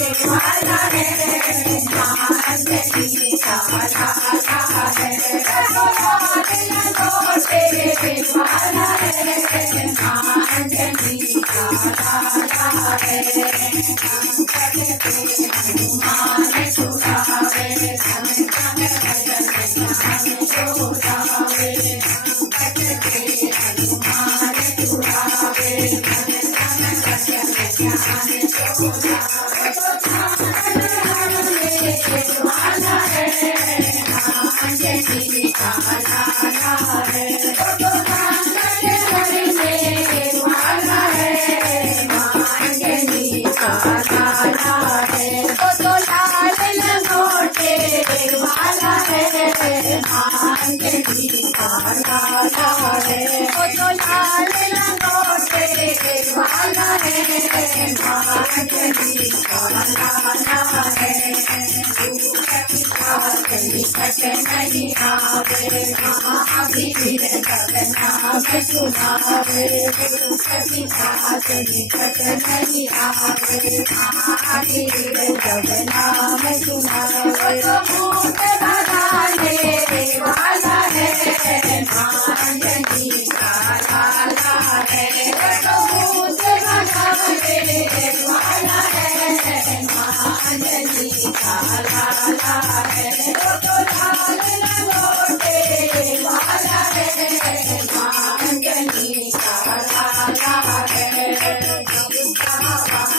वाला है अंजनी का लाला है लंगोटे वाला है अंजनी का लाला है हनुमान सुरावे संकट हनुमान सुरावे वाला है अंजनी का लाला है वाला है अंजनी का लाला है तो लाल लंगोटे वाला है अंजनी का लाला है तो लाल लंगोटे वाला है अंजनी का लाला है निकट नहीं आवे महावीर जगन्नाथ सुनावे निकट नहीं आवे महावीर जगन्नाथ सुनावे भूत भगाने वाला है अंजनी का लाला है भूत भगाने वाला है अंजनी का लाला है तो लाल लंगोटे